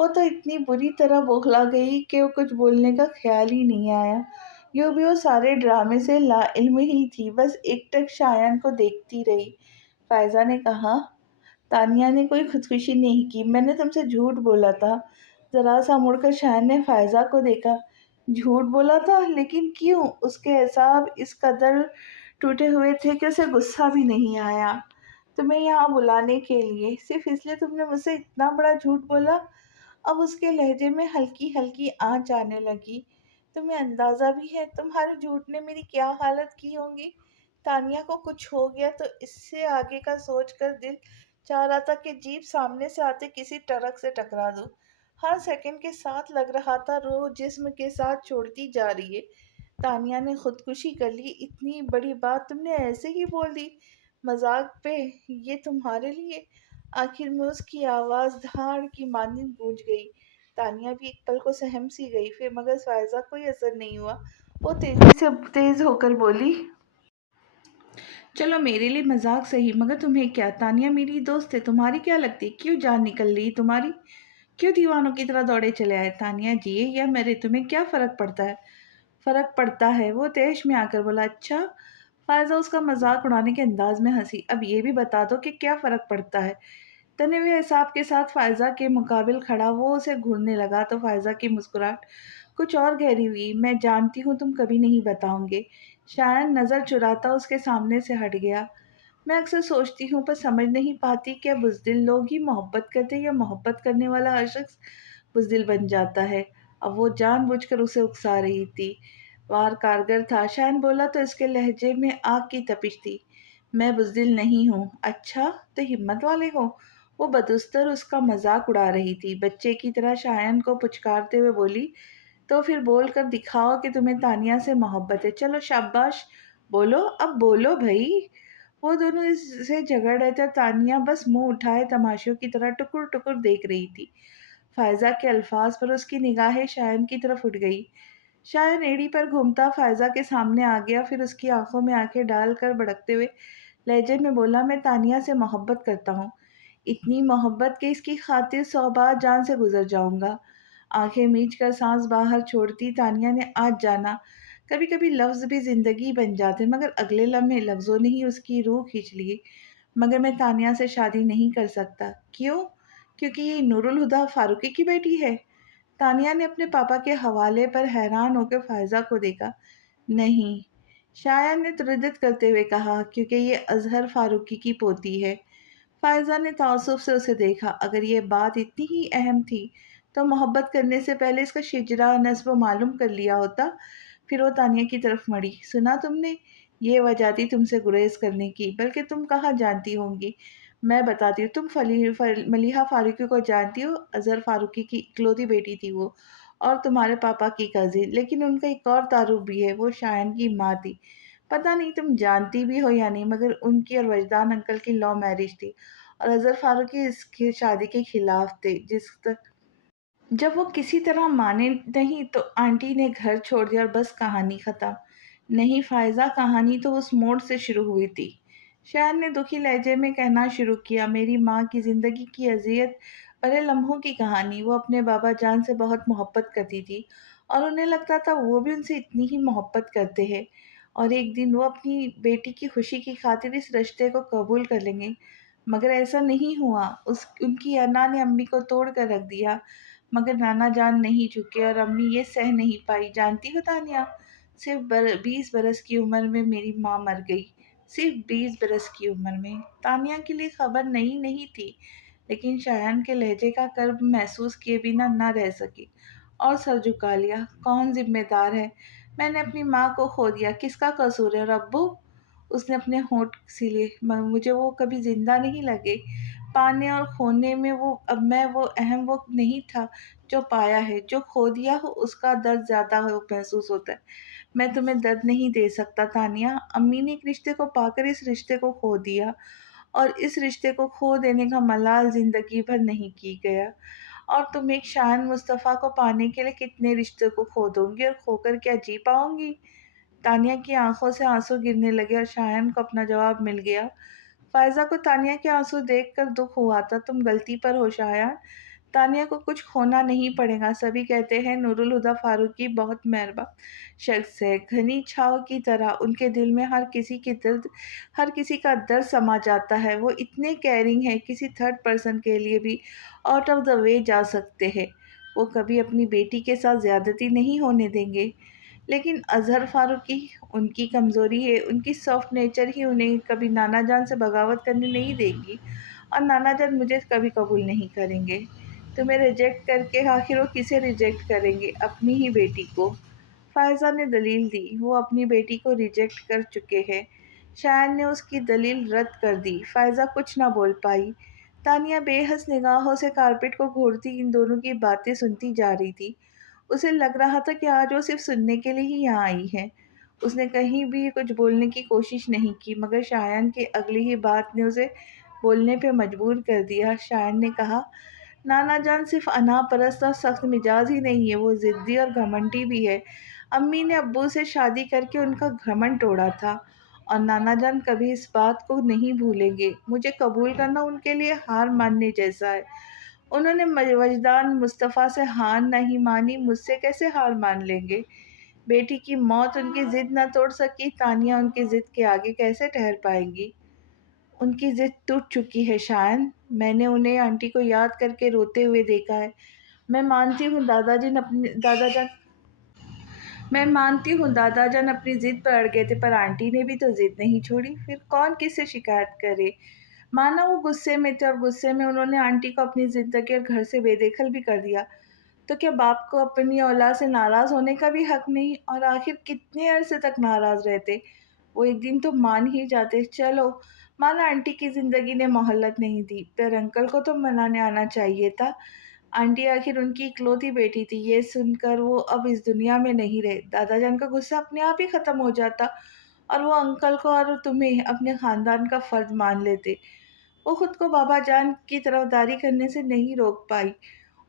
وہ تو اتنی بری طرح بوکھلا گئی کہ وہ کچھ بولنے کا خیال ہی نہیں آیا۔ یوں بھی وہ سارے ڈرامے سے لا علم ہی تھی، بس ایک ٹک شایان کو دیکھتی رہی۔ فائزہ نے کہا، تانیہ نے کوئی خودکشی نہیں کی، میں نے تم سے جھوٹ بولا تھا۔ ذرا سا مڑ کر شایان نے فائزہ کو دیکھا۔ جھوٹ بولا تھا؟ لیکن کیوں؟ اس کے اعصاب اس قدر ٹوٹے ہوئے تھے کہ اسے غصہ بھی نہیں آیا۔ تمہیں یہاں بلانے کے لیے، صرف اس لیے تم نے مجھ سے اتنا بڑا جھوٹ بولا؟ اب اس کے لہجے میں ہلکی ہلکی آنچ آنے لگی۔ تمہیں اندازہ بھی ہے تم ہر جھوٹ نے میری کیا حالت کی ہوگی؟ تانیہ کو کچھ ہو گیا تو اس سے آگے کا سوچ کر دل چاہ رہا تھا کہ جیپ سامنے سے آتے کسی ٹرک سے ٹکرا دو۔ ہر سیکنڈ کے ساتھ لگ رہا تھا روح جسم کے ساتھ چھوڑتی جا رہی ہے۔ تانیہ نے خودکشی کر لی؟ اتنی بڑی بات تم نے ایسے ہی بول دی، مذاق پہ؟ یہ تمہارے لیے؟ آخر میں اس کی آواز دھاڑ کی مانند گونج گئی۔ تانیہ بھی ایک پل کو سہم سی گئی، پھر مگر فائزہ کوئی اثر نہیں ہوا۔ وہ تیز ہو کر بولی، چلو میرے لیے مذاق صحیح، مگر تمہیں کیا؟ تانیہ میری دوست ہے، تمہاری کیا لگتی؟ کیوں جان نکل رہی تمہاری؟ کیوں دیوانوں کی طرح دوڑے چلے آئے؟ تانیہ جیے یا مرے تمہیں کیا فرق پڑتا ہے؟ فرق پڑتا ہے، وہ تیش میں آ کر بولا۔ اچھا؟ فائزہ اس کا مذاق اڑانے کے انداز میں ہنسی۔ اب یہ بھی بتا دو کہ کیا فرق پڑتا ہے؟ تنے ہوئے اعصاب کے ساتھ فائزہ کے مقابل کھڑا وہ اسے گھورنے لگا تو فائزہ کی مسکراہٹ کچھ اور گہری ہوئی۔ میں جانتی ہوں تم کبھی نہیں بتاؤں گے۔ شایان نظر چراتا اس کے سامنے سے ہٹ گیا۔ میں اکثر سوچتی ہوں پر سمجھ نہیں پاتی کہ بزدل لوگ ہی محبت کرتے یا محبت کرنے والا ہر شخص بزدل بن جاتا ہے۔ اب وہ جان بوجھ کر اسے اکسا رہی تھی۔ وار کارگر تھا۔ شایان بولا تو اس کے لہجے میں آگ کی تپش تھی۔ میں بزدل نہیں ہوں۔ اچھا تو ہمت والے ہو؟ وہ بدستر اس کا مذاق اڑا رہی تھی، بچے کی طرح شایان کو پچکارتے ہوئے بولی، تو پھر بول کر دکھاؤ کہ تمہیں تانیہ سے محبت ہے۔ چلو شاباش، بولو، اب بولو بھائی۔ وہ دونوں اس سے جھگڑ رہے تھے اور تانیہ بس منہ اٹھائے تماشوں کی طرح ٹکر ٹکر دیکھ رہی تھی۔ فائزہ کے الفاظ پر اس کی نگاہیں شایان کی طرف اٹھ گئی۔ شایان ایڑی پر گھومتا فائزہ کے سامنے آ گیا، پھر اس کی آنکھوں میں آنکھیں ڈال کر بھڑکتے ہوئے لہجے میں بولا، میں تانیہ سے محبت کرتا ہوں، اتنی محبت کہ اس کی خاطر 100 بار جان سے گزر جاؤں گا۔ آنکھیں میچ کر سانس باہر چھوڑتی تانیہ نے آج جانا، کبھی کبھی لفظ بھی زندگی بن جاتے، مگر اگلے لمحے لفظوں نے ہی اس کی روح کھینچ لی۔ مگر میں تانیہ سے شادی نہیں کر سکتا۔ کیوں؟ کیونکہ یہ نور الہدیٰ فاروقی کی بیٹی ہے؟ تانیہ نے اپنے پاپا کے حوالے پر حیران ہو کے فائزہ کو دیکھا۔ نہیں، شایان نے تردد کرتے ہوئے کہا، کیونکہ یہ اظہر فاروقی کی پوتی ہے۔ فائزہ نے تعصب سے اسے دیکھا۔ اگر یہ بات اتنی ہی اہم تھی تو محبت کرنے سے پہلے اس کا شجرہ نسب معلوم کر لیا ہوتا۔ پھر وہ تانیہ کی طرف مڑی۔ سنا تم نے؟ یہ وجہ تھی تم سے گریز کرنے کی، بلکہ تم کہاں جانتی ہوں گی؟ میں بتاتی ہوں، تم ملیحہ فاروقی کو جانتی ہو؟ اظہر فاروقی کی اکلوتی بیٹی تھی وہ، اور تمہارے پاپا کی کزن۔ لیکن ان کا ایک اور تعارف بھی ہے، وہ شایان کی ماں تھی۔ پتہ نہیں تم جانتی بھی ہو یا نہیں، مگر ان کی اور وجدان انکل کی لو میرج تھی، اور اظہر فاروقی اس کی شادی کے خلاف تھے۔ جب وہ کسی طرح مانے نہیں تو آنٹی نے گھر چھوڑ دیا اور بس کہانی ختم۔ نہیں فائزہ، کہانی تو اس موڑ سے شروع ہوئی تھی۔ شایان نے دکھی لہجے میں کہنا شروع کیا، میری ماں کی زندگی کی اذیت بھرے لمحوں کی کہانی۔ وہ اپنے بابا جان سے بہت محبت کرتی تھی، اور انہیں لگتا تھا وہ بھی ان سے اتنی ہی محبت کرتے ہیں، اور ایک دن وہ اپنی بیٹی کی خوشی کی خاطر اس رشتے کو قبول کر لیں گے۔ مگر ایسا نہیں ہوا۔ ان کی انا نے امی کو توڑ کر رکھ دیا، مگر نانا جان نہیں جھکے اور امی یہ سہ نہیں پائی۔ جانتی ہو تانیہ، صرف 20 برس کی عمر میں میری ماں مر گئی، صرف 20 برس کی عمر میں۔ تانیہ کے لیے خبر نئی نہیں تھی، لیکن شایان کے لہجے کا کرب محسوس کیے بنا نہ رہ سکی، اور سر جھکا لیا۔ کون ذمہ دار ہے؟ میں نے اپنی ماں کو کھو دیا، کس کا قصور ہے؟ اور ابو؟ اس نے اپنے ہونٹ سلے۔ مجھے وہ کبھی زندہ نہیں لگے۔ پانے اور کھونے میں اب میں وہ اہم وقت نہیں تھا جو پایا ہے۔ جو کھو دیا ہو اس کا درد زیادہ محسوس ہوتا ہے۔ میں تمہیں درد نہیں دے سکتا تانیہ۔ امی نے ایک رشتے کو پا کر اس رشتے کو کھو دیا، اور اس رشتے کو کھو دینے کا ملال زندگی بھر نہیں کی گیا۔ اور تم ایک شایان مصطفیٰ کو پانے کے لیے کتنے رشتوں کو کھو دوں گی، اور کھو کر کیا جی پاؤں گی؟ تانیہ کی آنکھوں سے آنسو گرنے لگے اور شایان کو اپنا جواب مل گیا۔ فائزہ کو تانیہ کے آنسو دیکھ کر دکھ ہوا تھا۔ تم غلطی پر ہو شایان، تانیہ کو کچھ کھونا نہیں پڑے گا۔ سبھی کہتے ہیں نور الہدیٰ فاروقی بہت مہربان شخص ہے، گھنی چھاؤ کی طرح ان کے دل میں ہر کسی کا درد سما جاتا ہے۔ وہ اتنے کیئرنگ ہیں، کسی تھرڈ پرسن کے لیے بھی آؤٹ آف دا وے جا سکتے ہیں۔ وہ کبھی اپنی بیٹی کے ساتھ زیادتی نہیں ہونے دیں گے۔ لیکن اظہر فاروقی، ان کی کمزوری ہے، ان کی سافٹ نیچر ہی انہیں کبھی نانا جان سے بغاوت کرنے نہیں دے گی، اور نانا جان مجھے کبھی قبول نہیں کریں گے۔ تمہیں ریجیکٹ کر کے آخر وہ کسے ریجیکٹ کریں گے؟ اپنی ہی بیٹی کو۔ فائزہ نے دلیل دی۔ وہ اپنی بیٹی کو ریجیکٹ کر چکے ہیں۔ شایان نے اس کی دلیل رد کر دی۔ فائزہ کچھ نہ بول پائی۔ تانیہ بے حس نگاہوں سے کارپیٹ کو گھورتی ان دونوں کی باتیں سنتی جا رہی تھی۔ اسے لگ رہا تھا کہ آج وہ صرف سننے کے لیے ہی یہاں آئی ہے۔ اس نے کہیں بھی کچھ بولنے کی کوشش نہیں کی، مگر شایان کی اگلی ہی بات نے اسے بولنے پہ مجبور کر دیا۔ شایان نے کہا، نانا جان صرف انا پرست اور سخت مزاج ہی نہیں ہے، وہ ضدی اور گھمنڈی بھی ہے۔ امی نے ابو سے شادی کر کے ان کا گھمنڈ توڑا تھا، اور نانا جان کبھی اس بات کو نہیں بھولیں گے۔ مجھے قبول کرنا ان کے لیے ہار ماننے جیسا ہے۔ انہوں نے وجدان مصطفیٰ سے ہار نہیں مانی، مجھ سے کیسے ہار مان لیں گے؟ بیٹی کی موت ان کی ضد نہ توڑ سکی، تانیہ ان کی ضد کے آگے کیسے ٹھہر پائیں گی؟ ان کی ضد ٹوٹ چکی ہے شایان۔ میں نے انہیں آنٹی کو یاد کر کے روتے ہوئے دیکھا ہے۔ میں مانتی ہوں دادا جان اپنی ضد پر اڑ گئے تھے، پر آنٹی نے بھی تو ضد نہیں چھوڑی۔ پھر کون کس سے شکایت کرے؟ مانا وہ غصے میں تھے، اور غصے میں انہوں نے آنٹی کو اپنی زندگی اور گھر سے بے دخل بھی کر دیا۔ تو کیا باپ کو اپنی اولاد سے ناراض ہونے کا بھی حق نہیں؟ اور آخر کتنے عرصے تک ناراض رہتے؟ وہ ایک دن تو مان ہی جاتے۔ چلو، مانا آنٹی کی زندگی نے مہلت نہیں دی، پر انکل کو تو منانے آنا چاہیے تھا۔ آنٹی آخر ان کی اکلوتی بیٹی تھی۔ یہ سن کر وہ اب اس دنیا میں نہیں رہے، دادا جان کا غصہ اپنے آپ ہی ختم ہو جاتا، اور وہ انکل کو اور تمہیں اپنے خاندان کا فرد مان لیتے۔ وہ خود کو بابا جان کی طرفداری کرنے سے نہیں روک پائی،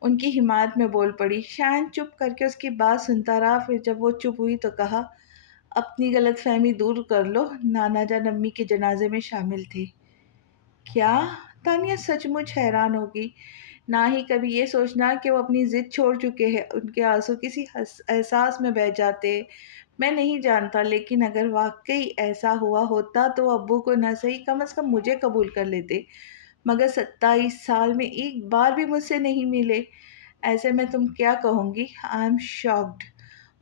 ان کی حمایت میں بول پڑی۔ شایان چپ کر کے اس کی بات سنتا رہا، پھر جب وہ چپ ہوئی تو کہا، اپنی غلط فہمی دور کر لو، نانا جان امی کے جنازے میں شامل تھے۔ کیا؟ تانیہ سچ مچ حیران ہوگی۔ نہ ہی کبھی یہ سوچنا کہ وہ اپنی ضد چھوڑ چکے ہیں۔ ان کے آنسو کسی احساس میں بہہ جاتے۔ میں نہیں جانتا، لیکن اگر واقعی ایسا ہوا ہوتا تو وہ ابو کو نہ صحیح کم از کم مجھے قبول کر لیتے، مگر 27 سال میں ایک بار بھی مجھ سے نہیں ملے۔ ایسے میں تم کیا کہوں گی؟ I am shocked.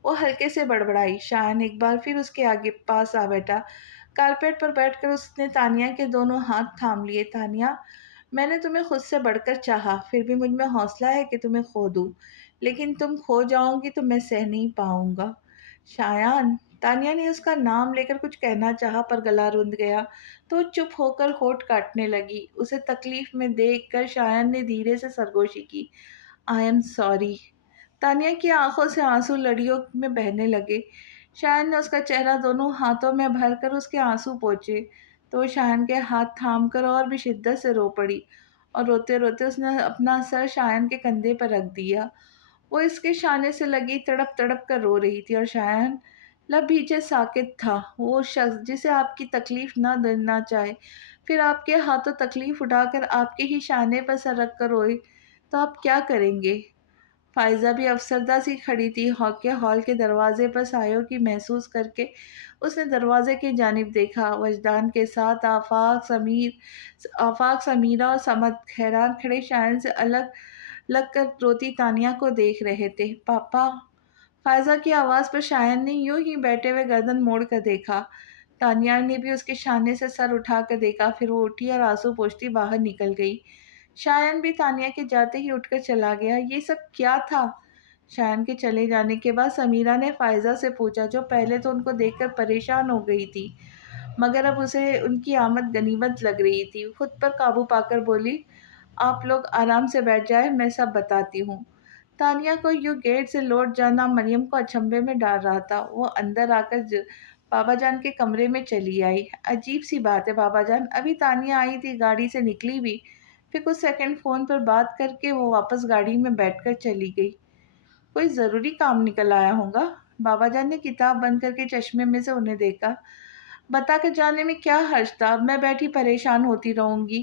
وہ ہلکے سے بڑبڑائی۔ شایان ایک بار پھر اس کے آگے پاس آ بیٹھا۔ کارپیٹ پر بیٹھ کر اس نے تانیہ کے دونوں ہاتھ تھام لیے۔ تانیہ، میں نے تمہیں خود سے بڑھ کر چاہا، پھر بھی مجھ میں حوصلہ ہے کہ تمہیں کھو دوں، لیکن تم کھو جاؤ گی تو میں سہ نہیں پاؤں گا۔ شایان، تانیہ نے اس کا نام لے کر کچھ کہنا چاہا، پر گلا رند گیا، تو وہ چپ ہو کر ہونٹ کاٹنے لگی۔ اسے تکلیف میں دیکھ کر شایان نے دھیرے سے سرگوشی کی، آئی ایم سوری۔ تانیہ کی آنکھوں سے آنسو لڑیوں میں بہنے لگے۔ شایان نے اس کا چہرہ دونوں ہاتھوں میں بھر کر اس کے آنسو پوچھے، تو وہ شایان کے ہاتھ تھام کر اور بھی شدت سے رو پڑی، اور روتے روتے اس نے اپنا سر شایان کے کندھے پر رکھ دیا۔ وہ اس کے شانے سے لگی تڑپ تڑپ کر رو رہی تھی، اور شایان لب بھیجے ساکت تھا۔ وہ شخص جسے آپ کی تکلیف نہ دینا چاہے، پھر آپ کے ہاتھوں تکلیف اٹھا کر آپ کے ہی شانے پر سر رکھ کر روئے، تو آپ کیا کریں گے؟ فائزہ بھی افسردہ سی کھڑی تھی۔ ہال کے دروازے پر سایوں کی محسوس کر کے اس نے دروازے کی جانب دیکھا۔ وجدان کے ساتھ آفاق، سمیرہ اور صمد حیران کھڑے شایان سے الگ لگ کر روتی تانیہ کو دیکھ رہے تھے۔ پاپا! فائزہ کی آواز پر شایان نے یوں ہی بیٹھے ہوئے گردن موڑ کر دیکھا۔ تانیہ نے بھی اس کے شانے سے سر اٹھا کر دیکھا، پھر وہ اٹھی اور آنسو پوچھتی باہر نکل گئی۔ شایان بھی تانیہ کے جاتے ہی اٹھ کر چلا گیا۔ یہ سب کیا تھا؟ شایان کے چلے جانے کے بعد سمیرہ نے فائزہ سے پوچھا، جو پہلے تو ان کو دیکھ کر پریشان ہو گئی تھی، مگر اب اسے ان کی آمد غنیمت لگ رہی تھی۔ خود پر قابو پا کر بولی، آپ لوگ آرام سے بیٹھ جائیں، میں سب بتاتی ہوں۔ تانیہ کو یوں گیٹ سے لوٹ جانا مریم کو اچنبھے میں ڈال رہا تھا۔ وہ اندر آ کر بابا جان کے کمرے میں چلی آئی۔ عجیب سی بات ہے بابا جان، ابھی تانیہ آئی تھی، گاڑی سے نکلی بھی، پھر کچھ سیکنڈ فون پر بات کر کے وہ واپس گاڑی میں بیٹھ کر چلی گئی۔ کوئی ضروری کام نکل آیا ہوگا؟ بابا جان نے کتاب بند کر کے چشمے میں سے انہیں دیکھا۔ بتا کر جانے میں کیا حرج تھا، میں بیٹھی پریشان ہوتی رہوں گی۔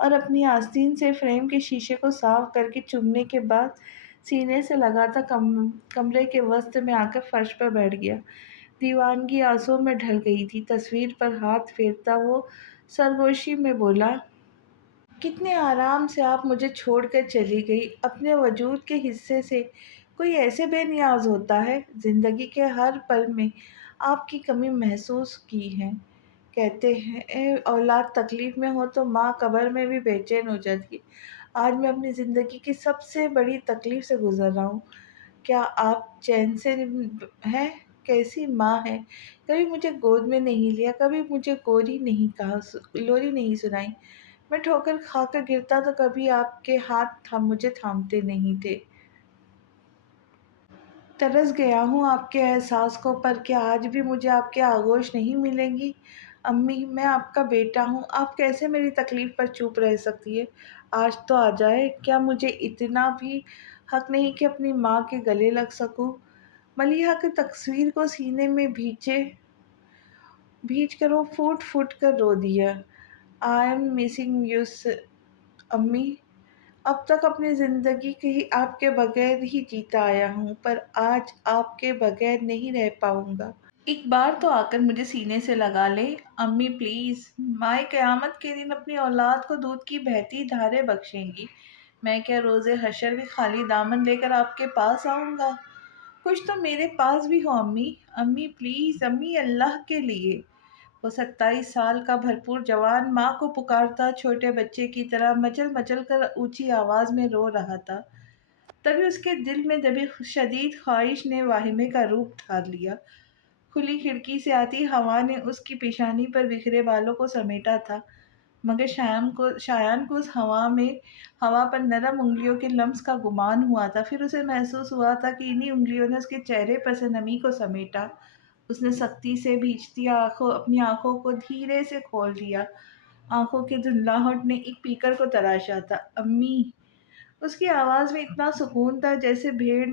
اور اپنی آستین سے فریم کے شیشے کو صاف کر کے چومنے کے بعد سینے سے لگاتا کمرے کے وسط میں آ کر فرش پر بیٹھ گیا۔ دیوانگی آنسوں میں ڈھل گئی تھی۔ تصویر پر ہاتھ پھیرتا وہ سرگوشی میں بولا، کتنے آرام سے آپ مجھے چھوڑ کر چلی گئی۔ اپنے وجود کے حصے سے کوئی ایسے بے نیاز ہوتا ہے؟ زندگی کے ہر پل میں آپ کی کمی محسوس کی ہے۔ کہتے ہیں اولاد تکلیف میں ہو تو ماں قبر میں بھی بے چین ہو جاتی ہے۔ آج میں اپنی زندگی کی سب سے بڑی تکلیف سے گزر رہا ہوں۔ کیا آپ چین سے ہیں؟ کیسی ماں ہے؟ کبھی مجھے گود میں نہیں لیا، کبھی مجھے لوری نہیں سنائی۔ میں ٹھوکر کھا کر گرتا تو کبھی آپ کے ہاتھ مجھے تھامتے نہیں تھے۔ ترس گیا ہوں آپ کے احساس کو، پر کیا آج بھی مجھے آپ کے آغوش نہیں ملیں گی؟ امی، میں آپ کا بیٹا ہوں، آپ کیسے میری تکلیف پر چپ رہ سکتی ہے؟ آج تو آ جائے۔ کیا مجھے اتنا بھی حق نہیں کہ اپنی ماں کے گلے لگ سکوں؟ ملیحہ کی تصویر کو سینے میں بھیج کر وہ پھوٹ پھوٹ کر رو دیا۔ آئی ایم مسنگ یو امی۔ اب تک اپنی زندگی آپ کے بغیر ہی جیتا آیا ہوں، پر آج آپ کے بغیر نہیں رہ پاؤں گا۔ ایک بار تو آ کر مجھے سینے سے لگا لے امی پلیز۔ مائیں قیامت کے دن اپنی اولاد کو دودھ کی بہتی دھاریں بخشیں گی۔ میں کیا روز حشر بھی خالی دامن لے کر آپ کے پاس آؤں گا؟ کچھ تو میرے پاس بھی ہو امی۔ امی پلیز، امی اللہ کے لیے۔ وہ 27 سال کا بھرپور جوان ماں کو پکارتا چھوٹے بچے کی طرح مچل مچل کر اونچی آواز میں رو رہا تھا۔ تبھی اس کے دل میں دبی شدید خواہش نے واہمے کا روپ دھار لیا۔ کھلی کھڑکی سے آتی ہوا نے اس کی پیشانی پر بکھرے بالوں کو سمیٹا تھا، مگر شایان کو اس ہوا پر نرم انگلیوں کے لمس کا گمان ہوا تھا۔ پھر اسے محسوس ہوا تھا کہ انہی انگلیوں نے اس کے چہرے پر سے نمی کو سمیٹا۔ اس نے سختی سے بھیجتی اپنی آنکھوں کو دھیرے سے کھول دیا۔ آنکھوں کی دھندلاہٹ نے ایک پیکر کو تراشا تھا۔ امی! اس کی آواز میں اتنا سکون تھا جیسے بھیڑ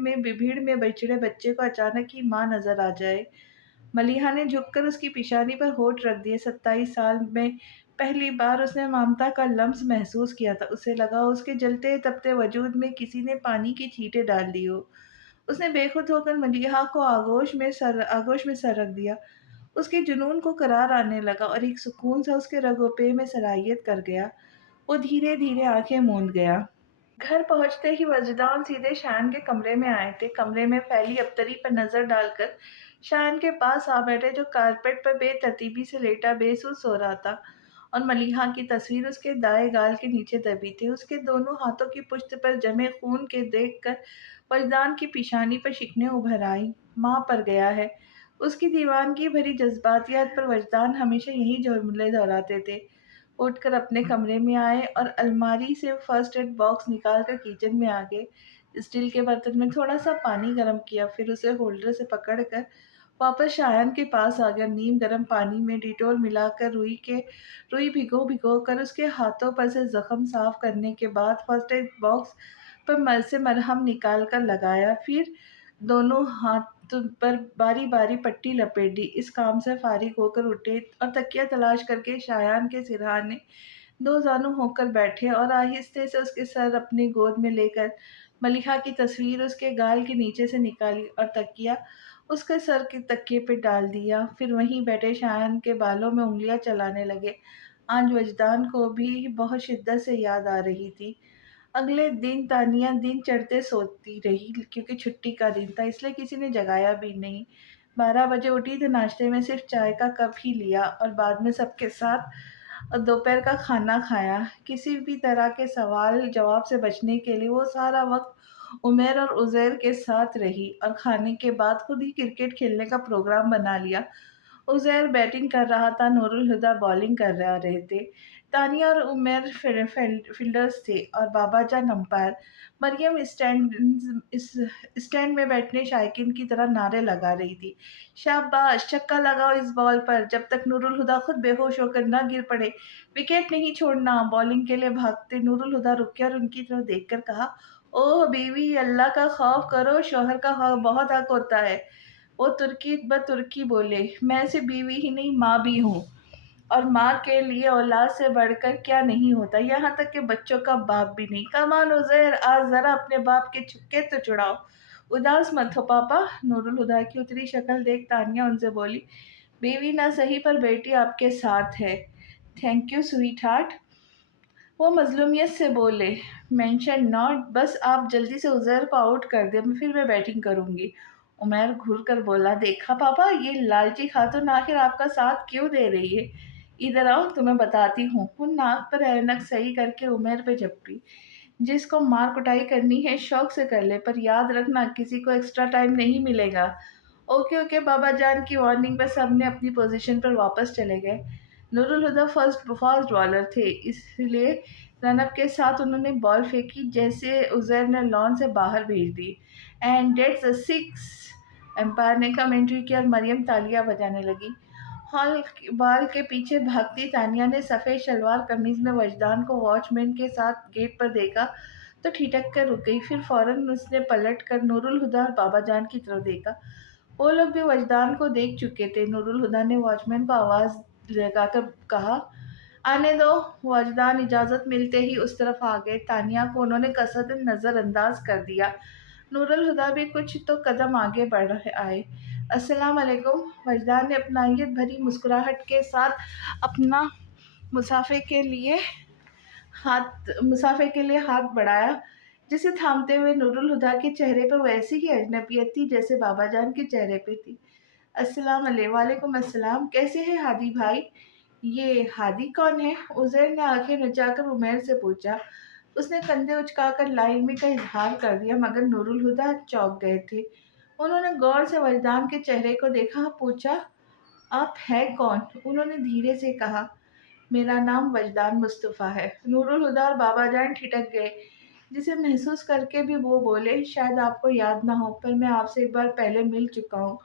میں بچھڑے بچے کو اچانک ہی ماں نظر آ جائے۔ ملیحہ نے جھک کر اس کی پیشانی پر ہونٹ رکھ دیے۔ 27 سال میں پہلی بار اس نے ممتا کا لمس محسوس کیا تھا۔ اسے لگا اس کے جلتے تپتے وجود میں کسی نے پانی کی چھینٹیں ڈال دی ہو۔ اس نے بے خود ہو کر ملیحہ کو آغوش میں سر رکھ دیا۔ اس کے جنون کو قرار آنے لگا اور ایک سکون سا اس کے رگ و پے میں سرایت کر گیا۔ وہ دھیرے دھیرے آنکھیں موند گیا۔ گھر پہنچتے ہی وجدان سیدھے شایان کے کمرے میں آئے تھے۔ کمرے میں پھیلی ابتری پر نظر ڈال کر شایان کے پاس آ بیٹھے، جو کارپیٹ پر بے ترتیبی سے لیٹا بے سود سو رہا تھا، اور ملیحہ کی تصویر اس کے دائیں گال کے نیچے دبی تھی۔ اس کے دونوں ہاتھوں کی پشت پر جمے خون کے دیکھ کر وجدان کی پیشانی پر شکنیں ابھر آئیں۔ ماں پر گیا ہے۔ اس کی دیوانگی بھری جذباتیت پر وجدان ہمیشہ یہی جملے دہراتے تھے۔ اٹھ کر اپنے کمرے میں آئے اور الماری سے فرسٹ ایڈ باکس نکال کر کچن میں آ گئے۔ اسٹیل کے برتن میں تھوڑا سا پانی گرم کیا، پھر اسے ہولڈر سے پکڑ کر واپس شایان کے پاس آ گیا۔ نیم گرم پانی میں ڈیٹول ملا کر روئی بھگو کر اس کے ہاتھوں پر سے زخم صاف کرنے کے بعد فرسٹ ایڈ باکس پر سے مرہم نکال کر لگایا، پھر دونوں ہاتھ پر باری باری پٹی لپیٹ دی۔ اس کام سے فارغ ہو کر اٹھے اور تکیہ تلاش کر کے شایان کے سرہانے دو زانو ہو کر بیٹھے اور آہستہ سے اس کے سر اپنی گود میں لے کر ملیحہ کی تصویر اس کے گال کے نیچے سے نکالی اور تکیہ اس کے سر کے تکیے پہ ڈال دیا۔ پھر وہیں بیٹھے شایان کے بالوں میں انگلیاں چلانے لگے۔ آج وجدان کو بھی بہت شدت سے یاد آ رہی تھی۔ اگلے دن تانیہ دن چڑھتے سوتی رہی، کیونکہ چھٹی کا دن تھا، اس لیے کسی نے جگایا بھی نہیں۔ 12 بجے اٹھی تو ناشتے میں صرف چائے کا کپ ہی لیا اور بعد میں سب کے ساتھ دوپہر کا کھانا کھایا۔ کسی بھی طرح کے سوال جواب سے بچنے کے لیے وہ سارا وقت عمیر اور عزیر کے ساتھ رہی اور کھانے کے بعد خود ہی کرکٹ کھیلنے کا پروگرام بنا لیا۔ عزیر بیٹنگ کر رہا تھا، نور الہدیٰ بالنگ کر رہے تھے، تانیہ اور عمیر فیلڈرز تھے اور بابا جان امپائر۔ مریم اسٹینڈ میں بیٹھے شائقین کی طرح نعرے لگا رہی تھی، شاباش، چھکا لگاؤ اس بال پر جب تک نور الہدیٰ خود بے ہوش ہو کر نہ گر پڑے، وکٹ نہیں چھوڑنا۔ بالنگ کے لیے بھاگتے نور الہدیٰ رکے اور ان کی طرف دیکھ کر کہا، اوہ بیوی، اللہ کا خوف کرو، شوہر کا بہت حق ہوتا ہے۔ وہ ترکی بترکی بولے، میں صرف بیوی ہی نہیں، ماں بھی ہوں۔ اور ماں کے لیے اولاد سے بڑھ کر کیا نہیں ہوتا، یہاں تک کہ بچوں کا باپ بھی نہیں۔ کمان عزیر، آج ذرا اپنے باپ کے چھکے تو چھڑاؤ، اداس مت ہو پاپا۔ نور الہدا کی اتری شکل دیکھ تانیہ ان سے بولی، بیوی نہ صحیح پر بیٹی آپ کے ساتھ ہے۔ تھینک یو سویٹ ہارٹ، وہ مظلومیت سے بولے۔ مینشن ناٹ، بس آپ جلدی سے عزیر کو آؤٹ کر دیں، پھر میں بیٹنگ کروں گی۔ عمیر گھور کر بولا، دیکھا پاپا، یہ لالچی خاتون آخر آپ کا ساتھ کیوں دے رہی ہے؟ ادھر آؤ، تمہیں بتاتی ہوں۔ وہ ناک پر اینک صحیح کر کے عمیر پہ جھپٹی، جس کو مار کٹائی کرنی ہے شوق سے کر لے، پر یاد رکھنا کسی کو ایکسٹرا ٹائم نہیں ملے گا۔ اوکے اوکے بابا جان کی وارننگ پہ سب نے اپنی پوزیشن پر واپس چلے گئے۔ نور الہدا فاسٹ بالر تھے، اس لیے رن اپ کے ساتھ انہوں نے بال پھینکی جیسے عزیر نے لان سے باہر بھیج دی۔ And that's a six, umpire نے کمنٹری کی اور مریم تالیاں بجانے لگی۔ ہال بال کے پیچھے بھاگتی تانیہ نے سفید شلوار قمیض میں وجدان کو واچ مین کے ساتھ گیٹ پر دیکھا تو ٹھٹک کر رک گئی، پھر فوراً اس نے پلٹ کر نور الہدا اور بابا جان کی طرف دیکھا۔ وہ لوگ بھی وجدان کو دیکھ چکے تھے۔ نور الہدا نے واچ مین کو آواز لگا کر کہا، آنے دو۔ وجدان اجازت ملتے ہی اس طرف آ گئے۔ تانیہ کو انہوں نے قصدن نظر انداز کر دیا۔ نور الہدا بھی کچھ تو قدم آگے بڑھ آئے۔ السلام علیکم۔ وجدان نے اپنائیت بھری مسکراہٹ کے ساتھ اپنا مسافے کے لیے ہاتھ بڑھایا، جسے تھامتے ہوئے نور الہدا کے چہرے پر ویسی ہی اجنبیت تھی جیسے بابا جان کے چہرے پہ تھی۔ السلام علیکم۔ وعلیکم السلام، کیسے ہیں ہادی بھائی؟ یہ ہادی کون ہے؟ عزیر نے آنکھیں نچا کر عمیر سے پوچھا۔ اس نے کندھے اچکا کر لا علمی کا اظہار کر دیا، مگر نور الہدا چونک گئے تھے۔ انہوں نے غور سے وجدان کے چہرے کو دیکھا، پوچھا، آپ ہے کون؟ انہوں نے دھیرے سے کہا، میرا نام وجدان مصطفیٰ ہے۔ نور الہدا اور بابا جان ٹھٹک گئے، جسے محسوس کر کے بھی وہ بولے، شاید آپ کو یاد نہ ہو، پر میں آپ سے ایک بار پہلے مل چکا ہوں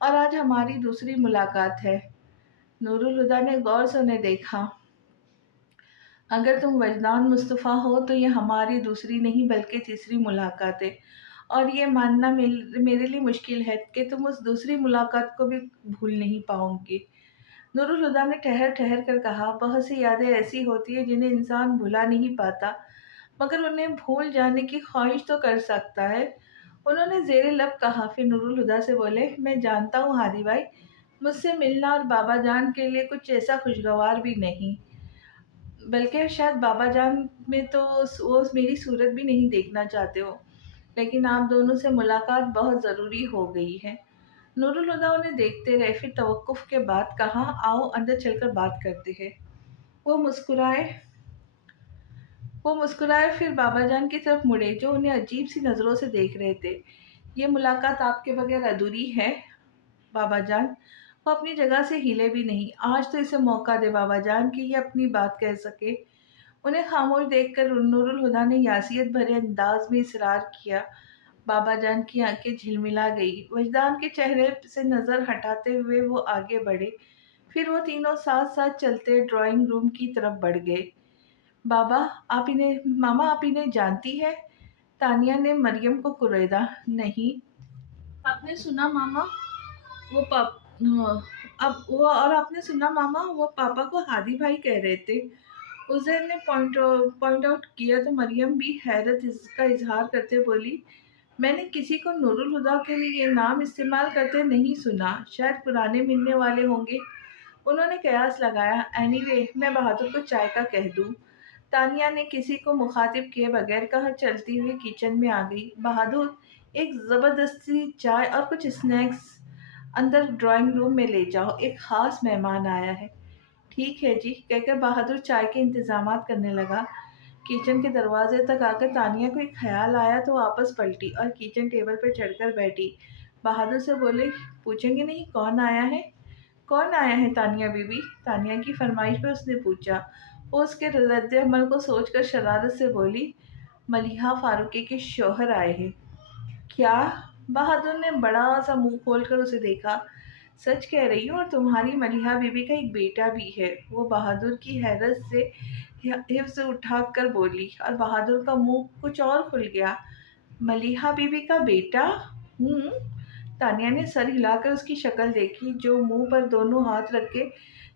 اور آج ہماری دوسری ملاقات ہے۔ نور الہدا نے غور سے انہیں دیکھا، اگر تم وجدان مصطفیٰ ہو تو یہ ہماری دوسری نہیں بلکہ تیسری ملاقات ہے، اور یہ ماننا میرے لیے مشکل ہے کہ تم اس دوسری ملاقات کو بھی بھول نہیں پاؤ گی۔ نور الہدا نے ٹھہر ٹھہر کر کہا، بہت سی یادیں ایسی ہوتی ہیں جنہیں انسان بھلا نہیں پاتا، مگر انہیں بھول جانے کی خواہش تو کر سکتا ہے۔ انہوں نے زیر لب کہا، پھر نور الہدا سے بولے، میں جانتا ہوں ہادی بھائی، مجھ سے ملنا اور بابا جان کے لیے کچھ ایسا خوشگوار بھی نہیں، بلکہ شاید بابا جان میں تو وہ میری صورت بھی نہیں دیکھنا چاہتے ہو، لیکن آپ دونوں سے ملاقات بہت ضروری ہو گئی ہے۔ نور الہدا انہیں دیکھتے رہے، پھر توقف کے بعد کہا، آؤ اندر چل کر بات کرتے ہیں۔ وہ مسکرائے پھر بابا جان کی طرف مڑے، جو انہیں عجیب سی نظروں سے دیکھ رہے تھے۔ یہ ملاقات آپ کے بغیر ادھوری ہے بابا جان۔ وہ اپنی جگہ سے ہلے بھی نہیں۔ آج تو اسے موقع دے بابا جان کہ یہ اپنی بات کہہ سکے۔ انہیں خاموش دیکھ کر نور الہدا نے یاسیت بھرے انداز میں اصرار کیا۔ بابا جان کی آنکھیں جھلملا گئی۔ وجدان کے چہرے سے نظر ہٹاتے ہوئے وہ آگے بڑھے، پھر وہ تینوں ساتھ ساتھ چلتے ڈرائنگ روم کی طرف بڑھ گئے۔ ماما آپ انہیں جانتی ہے؟ تانیہ نے مریم کو کریدا۔ نہیں۔ آپ نے سنا ماما، آپ نے سنا ماما، وہ پاپا کو ہادی بھائی کہہ رہے تھے۔ عزیر نے پوائنٹ آؤٹ کیا تو مریم بھی حیرت کا اظہار کرتے بولی، میں نے کسی کو نور الہدا کے لیے یہ نام استعمال کرتے نہیں سنا، شاید پرانے ملنے والے ہوں گے۔ انہوں نے قیاس لگایا، اینی وے میں بہادر کو چائے کا کہہ دوں۔ تانیہ نے کسی کو مخاطب کیے بغیر کہا، چلتی ہوئی کچن میں آ گئی۔ بہادر، ایک زبردستی چائے اور کچھ اسنیکس اندر ڈرائنگ روم میں لے جاؤ، ایک خاص مہمان آیا ہے۔ ٹھیک ہے جی، کہہ کر بہادر چائے کے انتظامات کرنے لگا۔ کچن کے دروازے تک آ کر تانیہ کو ایک خیال آیا تو واپس پلٹی اور کچن ٹیبل پر چڑھ کر بیٹھی۔ بہادر سے بولے، پوچھیں گے نہیں کون آیا ہے؟ کون آیا ہے تانیہ بی بی؟ تانیہ کی فرمائش پر اس نے پوچھا۔ وہ اس کے رد عمل کو سوچ کر شرارت سے بولی، ملیحہ فاروقی کے شوہر آئے ہیں۔ کیا؟ بہادر نے بڑا سا منہ کھول کر اسے دیکھا۔ سچ کہہ رہی ہوں، اور تمہاری ملیحہ بی بی کا ایک بیٹا بھی ہے۔ وہ بہادر کی حیرت سے حفظ اٹھا کر بولی، اور بہادر کا منہ کچھ اور کھل گیا۔ ملیحہ بی بی کا بیٹا؟ تانیہ نے سر ہلا کر اس کی شکل دیکھی، جو منہ پر دونوں ہاتھ رکھے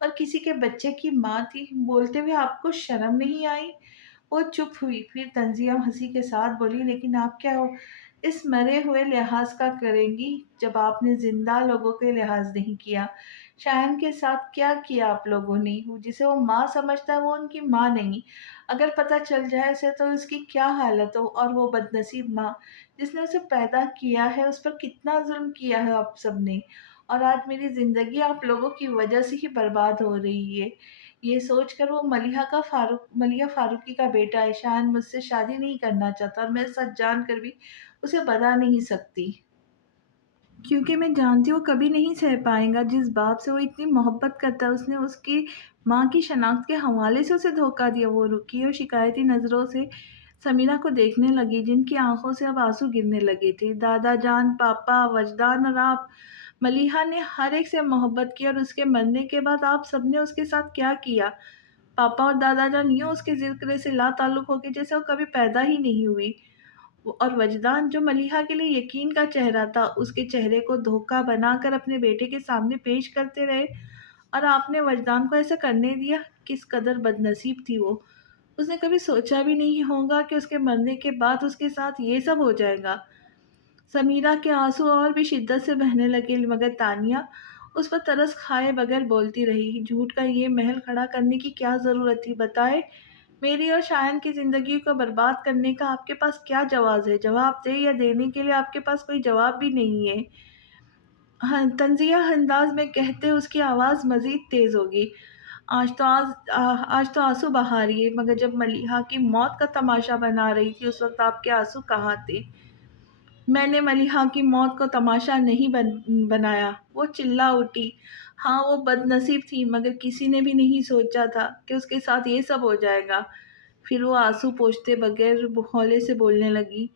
اور کسی کے بچے کی ماں تھی، بولتے ہوئے آپ کو شرم نہیں آئی؟ وہ چپ ہوئی، پھر تنزیہ ہنسی کے ساتھ بولی، لیکن آپ کیا ہو اس مرے ہوئے لحاظ کا کریں گی جب آپ نے زندہ لوگوں کے لحاظ نہیں کیا؟ شائن کے ساتھ کیا کیا آپ لوگوں نے؟ جسے وہ ماں سمجھتا ہے وہ ان کی ماں نہیں، اگر پتہ چل جائے اسے تو اس کی کیا حالت ہو، اور وہ بد نصیب ماں جس نے اسے پیدا کیا ہے اس پر کتنا ظلم کیا ہے آپ سب نے، اور آج میری زندگی آپ لوگوں کی وجہ سے ہی برباد ہو رہی ہے۔ یہ سوچ کر وہ ملیحہ فاروقی کا بیٹا ہے، شایان مجھ سے شادی نہیں کرنا چاہتا، اور میں سچ جان کر بھی اسے بتا نہیں سکتی، کیونکہ میں جانتی ہوں وہ کبھی نہیں سہ پائے گا۔ جس باپ سے وہ اتنی محبت کرتا ہے اس نے اس کی ماں کی شناخت کے حوالے سے اسے دھوکہ دیا۔ وہ رکی اور شکایتی نظروں سے سمیرہ کو دیکھنے لگی، جن کی آنکھوں سے اب آنسو گرنے لگے تھے۔ دادا جان، پاپا، وجدان اور آپ، ملیحہ نے ہر ایک سے محبت کی، اور اس کے مرنے کے بعد آپ سب نے اس کے ساتھ کیا کیا؟ پاپا اور دادا جان یوں اس کے ذکر سے لا تعلق ہو گئے جیسے وہ کبھی پیدا ہی نہیں ہوئی، اور وجدان جو ملیحہ کے لیے یقین کا چہرہ تھا، اس کے چہرے کو دھوکہ بنا کر اپنے بیٹے کے سامنے پیش کرتے رہے، اور آپ نے وجدان کو ایسا کرنے دیا؟ کس قدر بد نصیب تھی وہ! اس نے کبھی سوچا بھی نہیں ہوگا کہ اس کے مرنے کے بعد اس کے ساتھ یہ سب ہو جائے گا۔ سمیرہ کے آنسو اور بھی شدت سے بہنے لگے، مگر تانیہ اس پر ترس کھائے بغیر بولتی رہی۔ جھوٹ کا یہ محل کھڑا کرنے کی کیا ضرورت تھی؟ بتائے، میری اور شایان کی زندگی کو برباد کرنے کا آپ کے پاس کیا جواز ہے؟ جواب دے، یا دینے کے لیے آپ کے پاس کوئی جواب بھی نہیں ہے؟ ہاں، طنزیہ انداز میں کہتے اس کی آواز مزید تیز ہوگی۔ آج تو آنسو بہا رہی ہے، مگر جب ملیحہ کی موت کا تماشا بنا رہی تھی اس وقت آپ کے آنسو کہاں تھے؟ میں نے ملیحہ کی موت کو تماشا نہیں بنایا، وہ چلا اٹھی۔ ہاں، وہ بد نصیب تھی، مگر کسی نے بھی نہیں سوچا تھا کہ اس کے ساتھ یہ سب ہو جائے گا۔ پھر وہ آنسو پوچھتے بغیر ہولے سے بولنے لگی،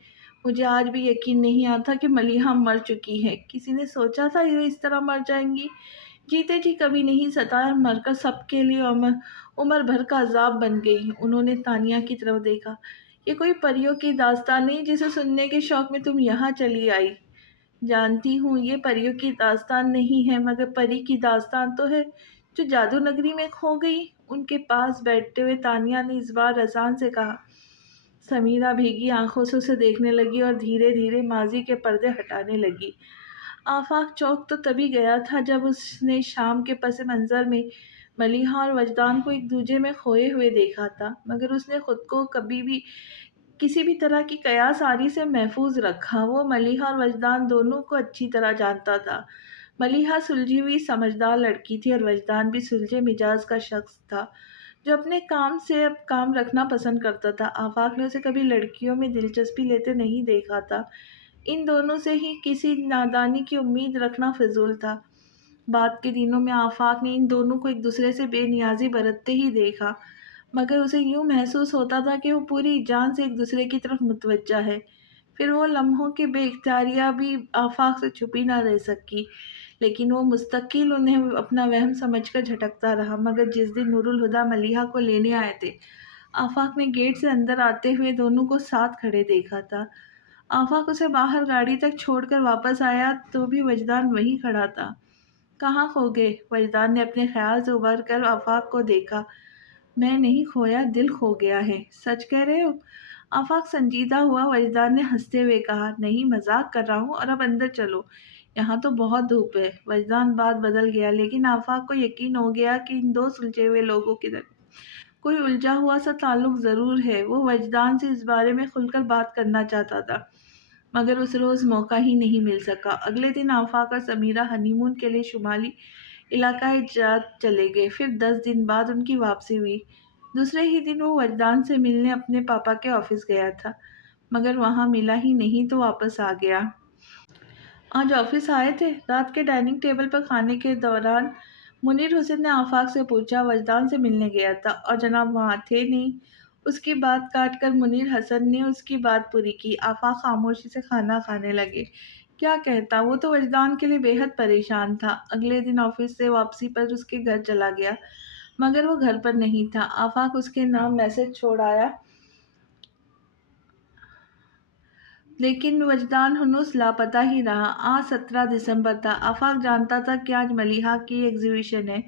مجھے آج بھی یقین نہیں آتا کہ ملیحہ مر چکی ہے۔ کسی نے سوچا تھا یہ اس طرح مر جائیں گی؟ جیتے جی کبھی نہیں ستایا، مر کر سب کے لیے عمر بھر کا عذاب بن گئی۔ انہوں نے تانیہ کی طرف دیکھا۔ یہ کوئی پریوں کی داستان نہیں جسے سننے کے شوق میں تم یہاں چلی آئی۔ جانتی ہوں یہ پریوں کی داستان نہیں ہے، مگر پری کی داستان تو ہے جو جادو نگری میں کھو گئی۔ ان کے پاس بیٹھتے ہوئے تانیہ نے اس بار اذعان سے کہا۔ سمیرہ بھیگی آنکھوں سے اسے دیکھنے لگی اور دھیرے دھیرے ماضی کے پردے ہٹانے لگی۔ آفاق چوک تو تبھی گیا تھا جب اس نے شام کے پس منظر میں ملیحہ اور وجدان کو ایک دوسرے میں کھوئے ہوئے دیکھا تھا، مگر اس نے خود کو کبھی بھی کسی بھی طرح کی قیاس آری سے محفوظ رکھا۔ وہ ملیحہ اور وجدان دونوں کو اچھی طرح جانتا تھا۔ ملیحہ سلجھی ہوئی سمجھدار لڑکی تھی، اور وجدان بھی سلجھے مزاج کا شخص تھا جو اپنے کام سے اب کام رکھنا پسند کرتا تھا۔ آفاق نے اسے کبھی لڑکیوں میں دلچسپی لیتے نہیں دیکھا تھا۔ ان دونوں سے ہی کسی نادانی کی امید رکھنا فضول تھا۔ بعد کے دنوں میں آفاق نے ان دونوں کو ایک دوسرے سے بے نیازی برتتے ہی دیکھا، مگر اسے یوں محسوس ہوتا تھا کہ وہ پوری جان سے ایک دوسرے کی طرف متوجہ ہے۔ پھر وہ لمحوں کی بے اختیاریاں بھی آفاق سے چھپی نہ رہ سکی، لیکن وہ مستقل انہیں اپنا وہم سمجھ کر جھٹکتا رہا۔ مگر جس دن نور الہدیٰ ملیحہ کو لینے آئے تھے، آفاق نے گیٹ سے اندر آتے ہوئے دونوں کو ساتھ کھڑے دیکھا تھا۔ آفاق اسے باہر گاڑی تک چھوڑ کر واپس آیا تو بھی وجدان وہیں کھڑا تھا۔ کہاں کھو گئے؟ وجدان نے اپنے خیال سے ابھر کر آفاق کو دیکھا۔ میں نہیں کھویا، دل کھو گیا ہے۔ سچ کہہ رہے ہو؟ آفاق سنجیدہ ہوا۔ وجدان نے ہنستے ہوئے کہا، نہیں، مذاق کر رہا ہوں، اور اب اندر چلو، یہاں تو بہت دھوپ ہے۔ وجدان بات بدل گیا، لیکن آفاق کو یقین ہو گیا کہ ان دو سلجھے ہوئے لوگوں کے درمیان کوئی الجھا ہوا سا تعلق ضرور ہے۔ وہ وجدان سے اس بارے میں کھل کر بات کرنا چاہتا تھا، مگر اس روز موقع ہی نہیں مل سکا۔ اگلے دن آفاق اور سمیرہ ہنی مون کے لیے شمالی علاقۂ جات چلے گئے، پھر 10 دن بعد ان کی واپسی ہوئی۔ دوسرے ہی دن وہ وجدان سے ملنے اپنے پاپا کے آفس گیا تھا، مگر وہاں ملا ہی نہیں تو واپس آ گیا۔ آج آفس آئے تھے؟ رات کے ڈائننگ ٹیبل پر کھانے کے دوران منیر حسین نے آفاق سے پوچھا۔ وجدان سے ملنے گیا تھا، اور جناب وہاں تھے نہیں۔ اس کی بات کاٹ کر منیر حسن نے اس کی بات پوری کی۔ آفاق خاموشی سے کھانا کھانے لگے۔ کیا کہتا؟ وہ تو وجدان کے لیے بے حد پریشان تھا۔ اگلے دن آفس سے واپسی پر اس کے گھر چلا گیا، مگر وہ گھر پر نہیں تھا۔ آفاق اس کے نام میسج چھوڑ آیا، لیکن وجدان ہنوز لاپتہ ہی رہا۔ آج 17 دسمبر تھا۔ آفاق جانتا تھا کہ آج ملیحہ کی ایگزیبیشن ہے۔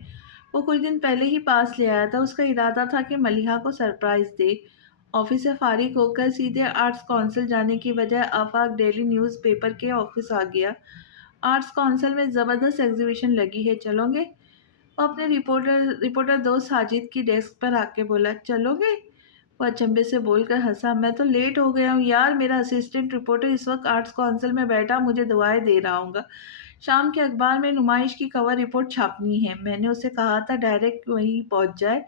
وہ کچھ دن پہلے ہی پاس لے آیا تھا۔ اس کا ارادہ تھا کہ ملیحہ کو سرپرائز دے۔ آفس سے فارغ ہو کر سیدھے آرٹس کونسل جانے کی بجائے آفاق ڈیلی نیوز پیپر کے آفس آ گیا۔ آرٹس کونسل میں زبردست ایگزیبیشن لگی ہے، چلو گے؟ وہ اپنے رپورٹر دوست ساجد کی ڈیسک پر آ کے بولا، چلو گے؟ وہ اچنبے سے بول کر ہنسا، میں تو لیٹ ہو گیا ہوں یار، میرا اسسٹنٹ رپورٹر اس وقت آرٹس کونسل میں بیٹھا مجھے دعائیں دے رہا ہوں گا۔ شام کے اخبار میں نمائش کی کور رپورٹ چھاپنی ہے۔ میں نے اسے کہا تھا ڈائریکٹ وہیں پہنچ جائے،